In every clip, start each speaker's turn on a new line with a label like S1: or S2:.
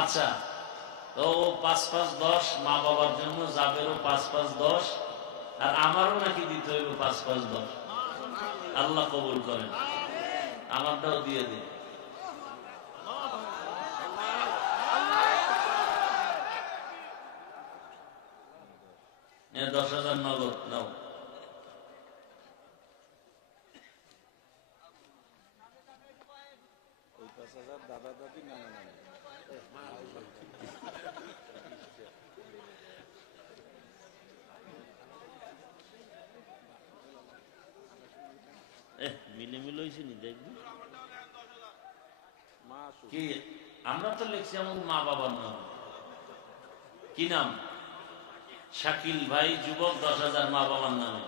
S1: আচ্ছা তো ও পাঁচ পাঁচ দশ, মা বাবার জন্য যাবেরও পাঁচ পাঁচ দশ, আর আমারও নাকি দিতে হইব পাঁচ পাঁচ দশ। আল্লাহ কবুল করেন। আমারটাও দিয়ে দিন। দশ হাজার নগদ, নাও।
S2: পাঁচ হাজার দাদা দাদি নানা নানি
S1: এহ, মিলে মিলে হয়েছে নি দেখবি?
S2: মা
S1: কি? আমরা তো লিখছি আমার মা বাবার নাম। কি নাম? শাকিল ভাই যুবক দশ হাজার মা বাবার নামে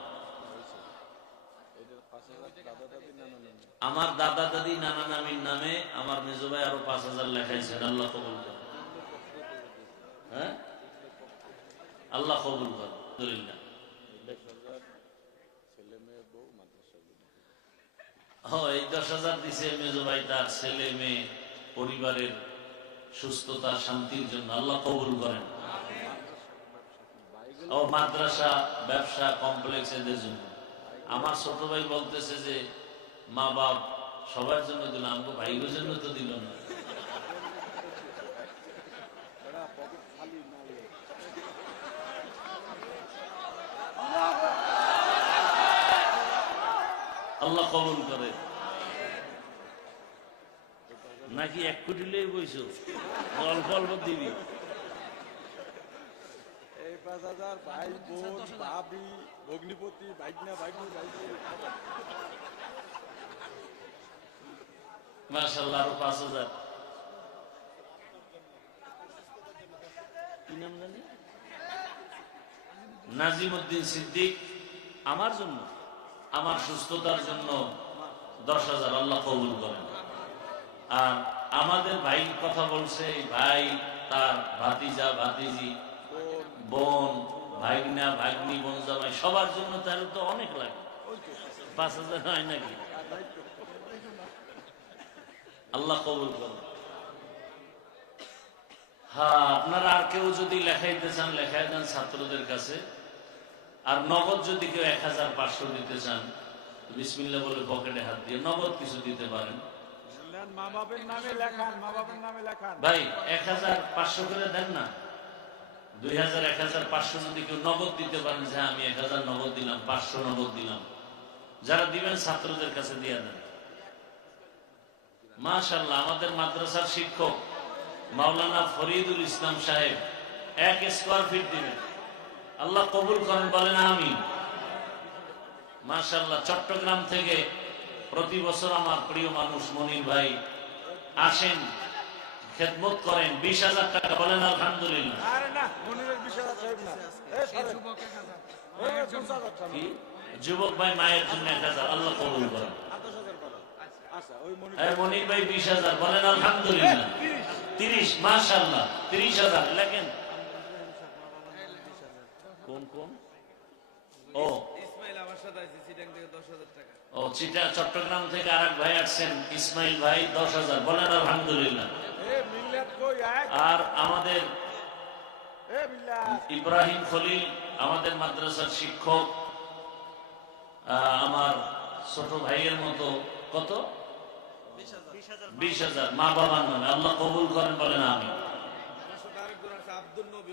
S2: এটার পাঁচ হাজার দাদা দাদি নানা নানি
S1: আমার দাদা দাদি নানা নামির নামে আমার মেজো ভাই আরও পাঁচ হাজার লেখাইছেন আল্লাহ কবুল হ্যাঁ? আল্লাহ কবুল
S2: দশ হাজার
S1: দিছে মেজো ভাই তার ছেলে মেয়ে, পরিবারের সুস্থতা, শান্তির জন্য আল্লাহ কবুল করেন। ও, মাদ্রাসা, ব্যবসা, কমপ্লেক্স এদের জন্য। আমার ছোট ভাই বলতেছে যে, মা বাপ সবার জন্য দিল আমাকে ভাইগোর জন্য তো দিল না। আল্লাহ কবুল করে। নাকি এক কোটি লই বইছো? অল্প অল্প দিবি।
S2: পাঁচ হাজার ভাই বোন ভাবি ভগ্নিপতি ভাইগনা ভাইগনি ভাইগনি।
S1: মাসাল্লাহ আরও পাঁচ হাজার। কি নাম জানি? নাজিম উদ্দিন সিদ্দিক আমার জন্য আমার সুস্থতার জন্য দশ হাজার আল্লাহ কবুল করেন। আর আমাদের ভাই কথা বলছে ভাই তার ভাতিজা ভাতিজি ভাগ্নি বোন জামাই সবার জন্য তো অনেক লাগে। পাঁচ হাজার হয় নাকি? আল্লাহ কবুল করুন। হ্যাঁ আপনারা আর কেউ যদি লেখাইতে চান লেখাই দেন ছাত্রদের কাছে। আর নগদ যদি কেউ এক হাজার পাঁচশো দিতে চান বিসমিল্লা বলে পকেটে হাত দিয়ে নগদ কিছু দিতে পারেন। ভাই এক হাজার পাঁচশো করে দেন না? দুই হাজার, এক হাজার, পাঁচশো যদি কেউ নগদ দিতে পারেন যে আমি এক হাজার নগদ দিলাম, পাঁচশো নগদ দিলাম। যারা দিবেন ছাত্রদের কাছে দিয়ে দেন। আমাদের মাদ্রাসার শিক্ষক মাওলানা ফরিদুল ইসলাম সাহেব, এক স্কোয়ার ফিট দিবেন। আল্লাহ কবুল করেন, বলেন আমি মাশাল্লাহ চট্টগ্রাম থেকে প্রতি বছর আমার প্রিয় মানুষ মনির ভাই আসেন। খেদমত করেন বিশ হাজার টাকা বলেন আলহামদুলিল্লাহ। যুবক। ভাই মায়ের জন্য এক হাজার আল্লাহ কবুল করেন।
S2: আচ্ছা ওই মনির
S1: ভাই বিশ হাজার বলেন আলহামদুলিল্লাহ। তিরিশ। মাশাল্লাহ তিরিশ হাজার লেখেন। কোন কোন? ও।
S3: সাথে আছে চিটাং থেকে দশ হাজার টাকা।
S1: ও চিটা চট্টগ্রাম থেকে আর এক ভাই আসছেন ইসমাইল ভাই দশ হাজার বলেন আলহামদুলিল্লাহ। আর আমাদের ইব্রাহিম খলিল আমাদের মাদ্রাসার শিক্ষক আমার ছোট ভাইয়ের মতো কত? বিশ হাজার। মা বাবার নামে। আল্লাহ কবুল করেন বলেন আমি
S3: আব্দুল নবী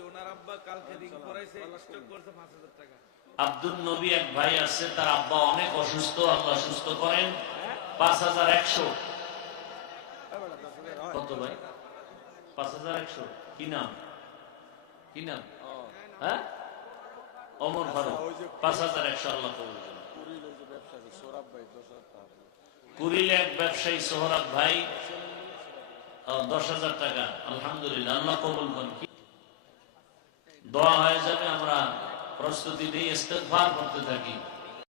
S1: আব্দুল এক ভাই আছে তার আব্বা অনেক অসুস্থ আল্লাহ সুস্থ করেন। পাঁচ হাজার একশো
S2: এ বেটা, দশ হাজার হয়।
S1: কত ভাই পাঁচ হাজার একশো। কি নাম? কি নাম? হ্যাঁ? অমর ফারুক। পাঁচ হাজার একশো আল্লাহ
S2: কুড়িল
S1: এক ব্যবসায়ী সোহরাব ভাই দশ হাজার টাকা। আলহামদুলিল্লাহ আল্লাহ কবুল করেন। কি- দোয়া হয়ে যাবে আমরা প্রস্তুতি নিয়ে ইস্তেগফার করতে থাকি।